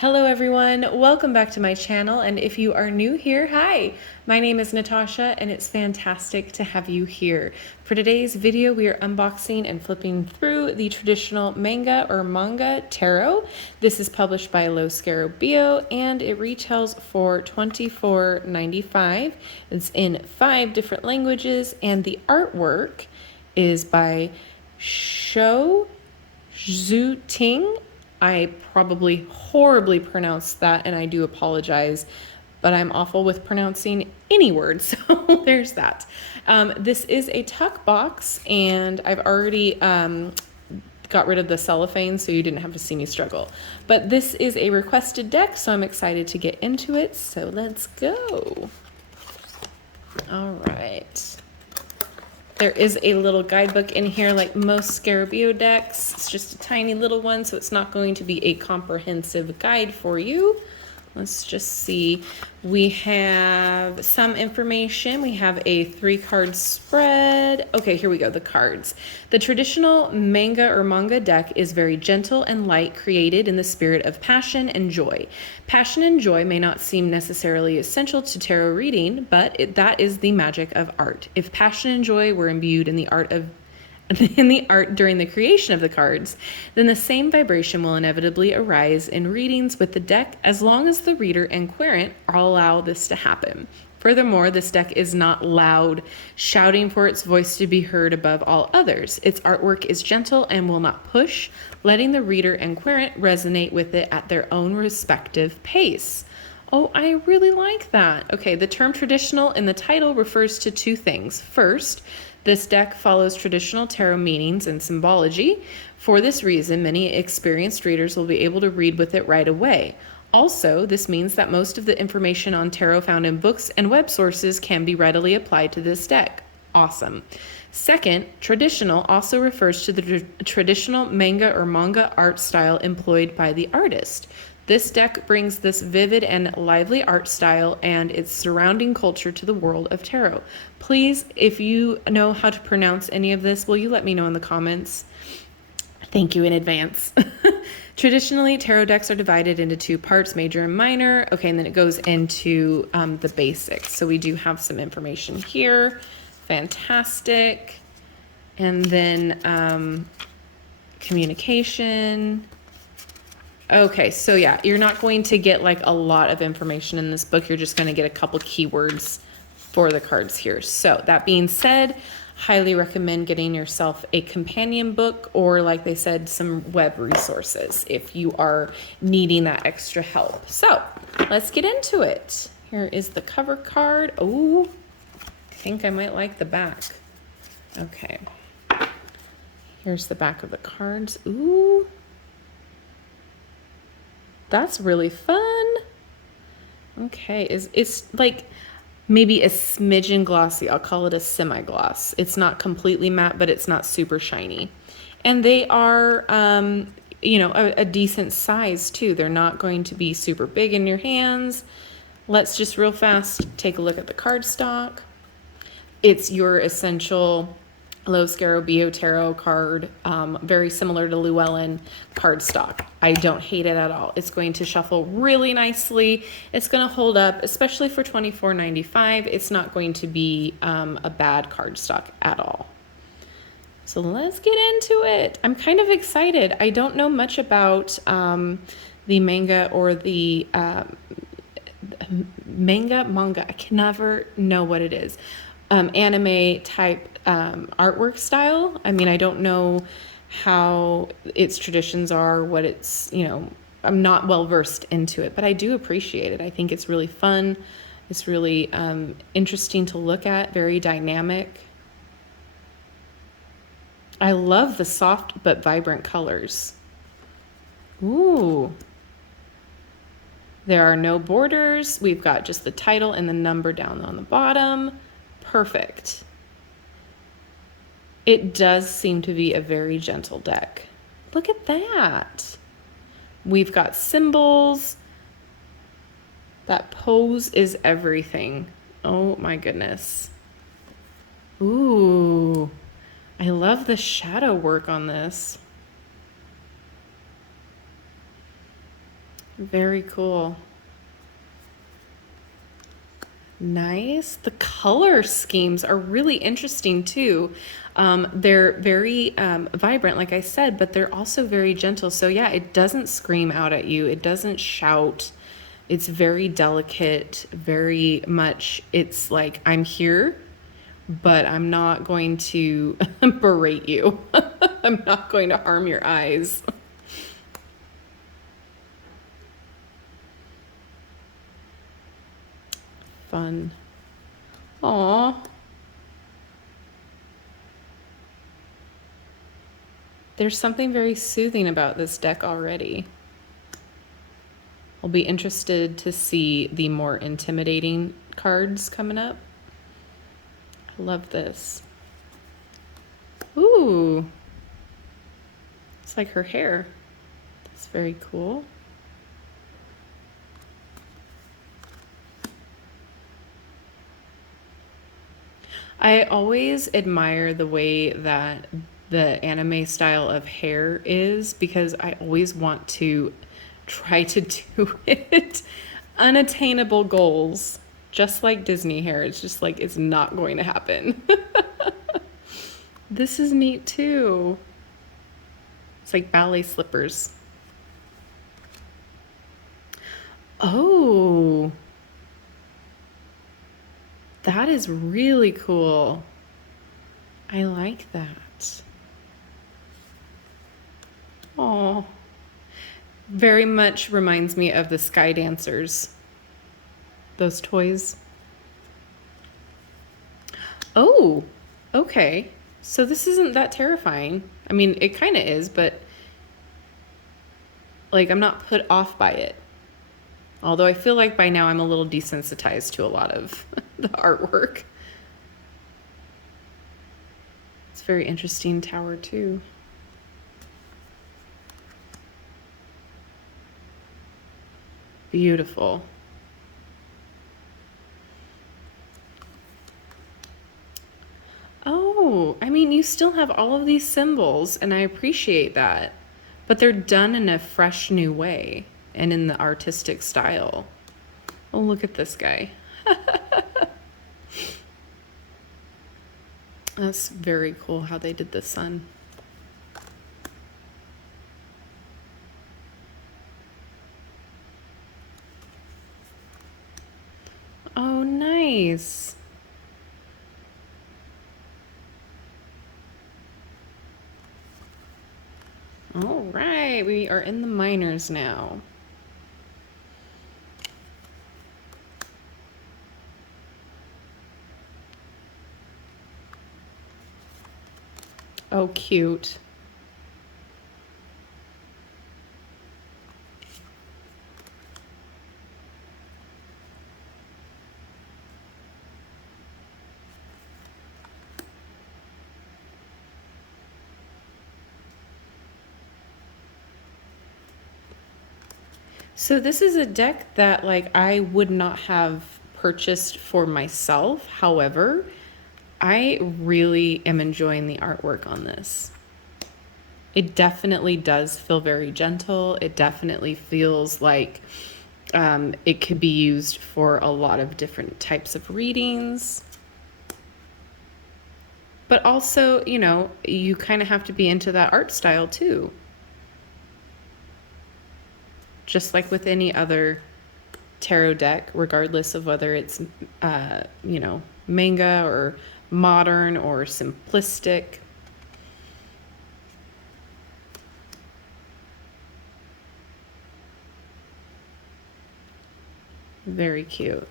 Hello everyone, welcome back to my channel, and if you are new here, hi! My name is Natasha and it's fantastic to have you here. For today's video, we are unboxing and flipping through the Traditional Manga Tarot. This is published by Los Scarabeo and it retails for $24.95. It's in 5 different languages and the artwork is by Shou, Xueting. I probably horribly pronounced that, and I do apologize, but I'm awful with pronouncing any word, so there's that. This is a tuck box, and I've already got rid of the cellophane, so you didn't have to see me struggle. But this is a requested deck, so I'm excited to get into it, so let's go. All right. There is a little guidebook in here like most Scarabeo decks. It's just a tiny little one, so it's not going to be a comprehensive guide for you. Let's just see. We have some information. We have a 3-card spread. Okay, here we go, the cards. The traditional manga deck is very gentle and light, created in the spirit of passion and joy. Passion and joy may not seem necessarily essential to tarot reading, but that is the magic of art. If passion and joy were imbued in the art during the creation of the cards, then the same vibration will inevitably arise in readings with the deck as long as the reader and querent allow this to happen. Furthermore, this deck is not loud, shouting for its voice to be heard above all others. Its artwork is gentle and will not push, letting the reader and querent resonate with it at their own respective pace. Oh, I really like that. Okay, the term traditional in the title refers to 2 things. First, this deck follows traditional tarot meanings and symbology. For this reason, many experienced readers will be able to read with it right away. Also, this means that most of the information on tarot found in books and web sources can be readily applied to this deck. Awesome. Second, traditional also refers to the traditional manga art style employed by the artist. This deck brings this vivid and lively art style and its surrounding culture to the world of tarot. Please, if you know how to pronounce any of this, will you let me know in the comments? Thank you in advance. Traditionally, tarot decks are divided into 2 parts, major and minor. Okay, and then it goes into the basics. So we do have some information here. Fantastic. And then communication. Okay, so yeah, you're not going to get like a lot of information in this book. You're just going to get a couple keywords for the cards here. So that being said, highly recommend getting yourself a companion book or, like they said, some web resources if you are needing that extra help. So let's get into it. Here is the cover card. Oh, I think I might like the back. Okay. Here's the back of the cards. Ooh. That's really fun. Okay, it's like maybe a smidgen glossy. I'll call it a semi-gloss. It's not completely matte, but it's not super shiny. And they are, a decent size too. They're not going to be super big in your hands. Let's just real fast take a look at the cardstock. It's your essential Los Scarabeo tarot card, very similar to Llewellyn cardstock. I don't hate it at all. It's going to shuffle really nicely. It's going to hold up, especially for $24.95. It's not going to be a bad cardstock at all. So let's get into it. I'm kind of excited. I don't know much about the manga or the manga. I can never know what it is. Anime type artwork style. I mean, I don't know how its traditions are, what it's, I'm not well versed into it, but I do appreciate it. I think it's really fun. It's really interesting to look at, very dynamic. I love the soft but vibrant colors. Ooh. There are no borders. We've got just the title and the number down on the bottom. Perfect. It does seem to be a very gentle deck. Look at that. We've got symbols. That pose is everything. Oh my goodness. Ooh, I love the shadow work on this. Very cool. Nice. The color schemes are really interesting too. They're very vibrant, like I said, but they're also very gentle. So yeah, it doesn't scream out at you. It doesn't shout. It's very delicate, very much. It's like, I'm here, but I'm not going to berate you. I'm not going to harm your eyes. Fun. Aw. There's something very soothing about this deck already. I'll be interested to see the more intimidating cards coming up. I love this. Ooh. It's like her hair. That's very cool. I always admire the way that the anime style of hair is because I always want to try to do it. Unattainable goals, just like Disney hair. It's just like it's not going to happen. This is neat too. It's like ballet slippers. Oh, that is really cool. I like that. Oh, very much reminds me of the Sky Dancers. Those toys. Oh, okay. So this isn't that terrifying. I mean, it kind of is, but like I'm not put off by it. Although I feel like by now I'm a little desensitized to a lot of the artwork. It's a very interesting tower too. Beautiful. Oh, I mean, you still have all of these symbols, and I appreciate that. But they're done in a fresh new way and in the artistic style. Oh, look at this guy. That's very cool how they did the sun. Oh, nice. All right, we are in the minors now. Oh, cute. So this is a deck that like I would not have purchased for myself. However, I really am enjoying the artwork on this. It definitely does feel very gentle. It definitely feels like it could be used for a lot of different types of readings. But also, you know, you kind of have to be into that art style too. Just like with any other tarot deck, regardless of whether it's, you know, manga or modern or simplistic. Very cute.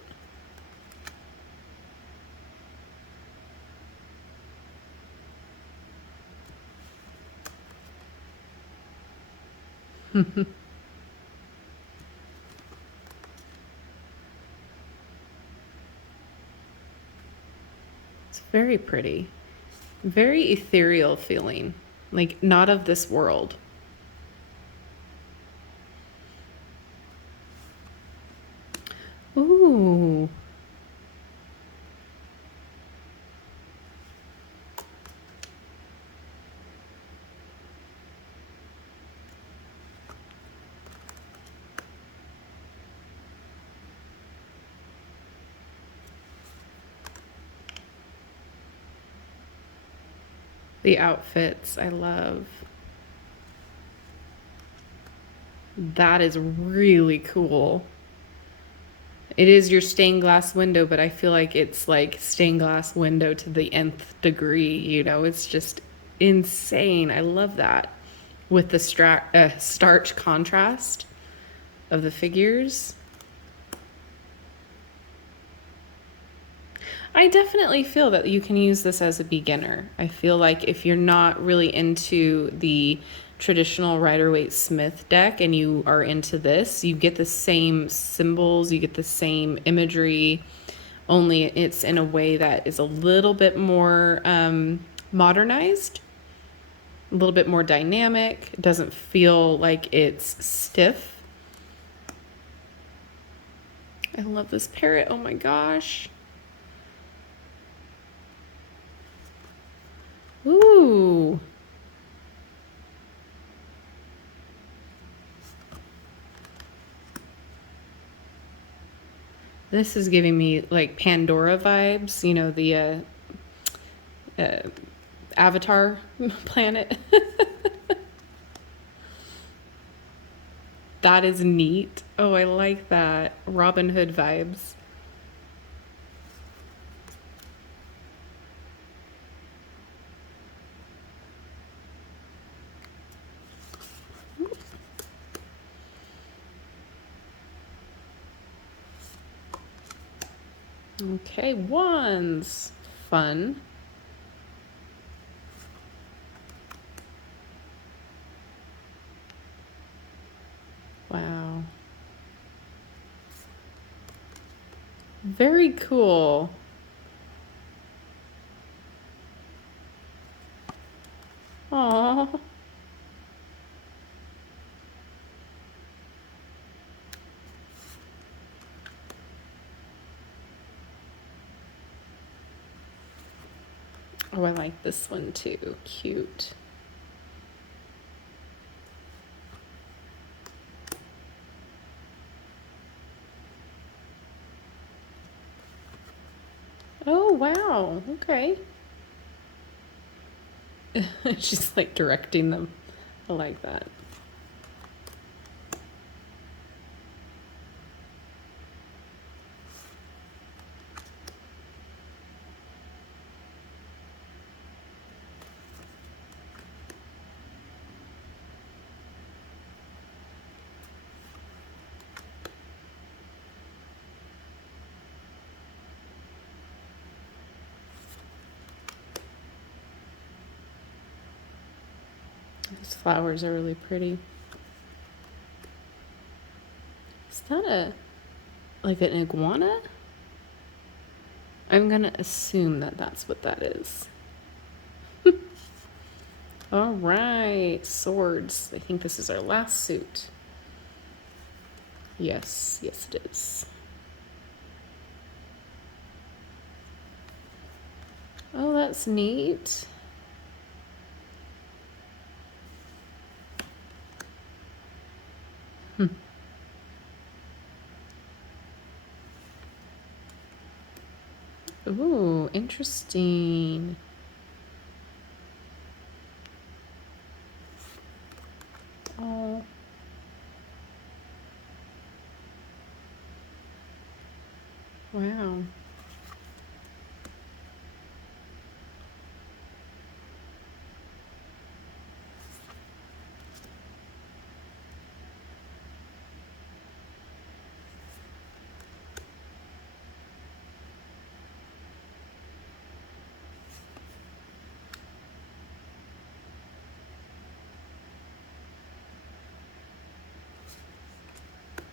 It's very pretty. Very ethereal feeling, like not of this world. Ooh. The outfits, I love. That is really cool. It is your stained glass window, but I feel like it's like stained glass window to the nth degree, you know? It's just insane. I love that. With the starch contrast of the figures. I definitely feel that you can use this as a beginner. I feel like if you're not really into the traditional Rider-Waite-Smith deck and you are into this, you get the same symbols, you get the same imagery, only it's in a way that is a little bit more modernized, a little bit more dynamic. It doesn't feel like it's stiff. I love this parrot. Oh my gosh. Ooh. This is giving me like Pandora vibes, you know, the Avatar planet. That is neat. Oh, I like that. Robin Hood vibes. Okay, wands. Fun. Wow. Very cool. Aww. Oh, I like this one too. Cute. Oh, wow. Okay. She's like directing them. I like that. These flowers are really pretty. Is that like an iguana? I'm gonna assume that that's what that is. All right, swords. I think this is our last suit. Yes, yes it is. Oh, that's neat. Ooh, interesting. Oh. Wow.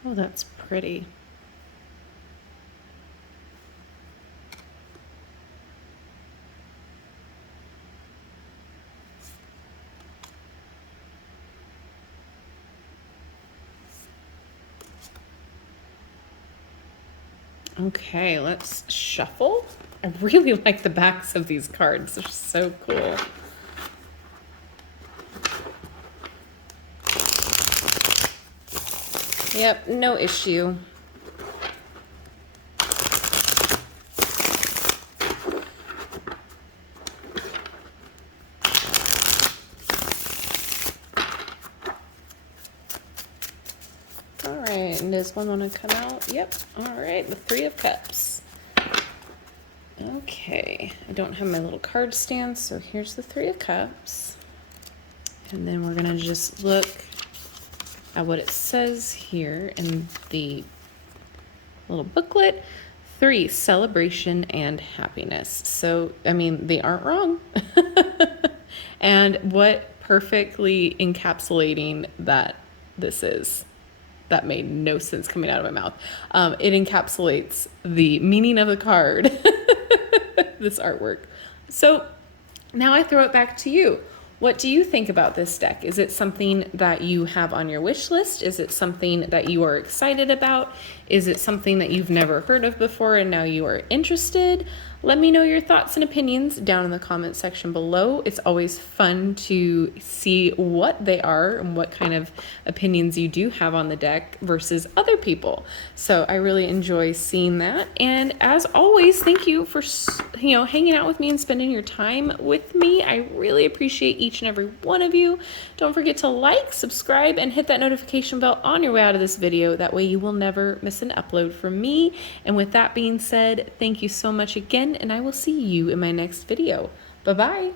Oh, that's pretty. Okay, let's shuffle. I really like the backs of these cards. They're so cool. Yep, no issue. Does one want to come out? Yep. All right, the Three of Cups. Okay, I don't have my little card stand, so here's the Three of Cups. And then we're gonna just look at what it says here in the little booklet. 3, celebration and happiness. So, I mean, they aren't wrong. And what perfectly encapsulating that this is. That made no sense coming out of my mouth. It encapsulates the meaning of the card, this artwork. So now I throw it back to you. What do you think about this deck? Is it something that you have on your wish list? Is it something that you are excited about? Is it something that you've never heard of before and now you are interested? Let me know your thoughts and opinions down in the comment section below. It's always fun to see what they are and what kind of opinions you do have on the deck versus other people. So I really enjoy seeing that. And as always, thank you for hanging out with me and spending your time with me. I really appreciate each and every one of you. Don't forget to like, subscribe, and hit that notification bell on your way out of this video. That way you will never miss an upload from me. And with that being said, thank you so much again, and I will see you in my next video. Bye-bye.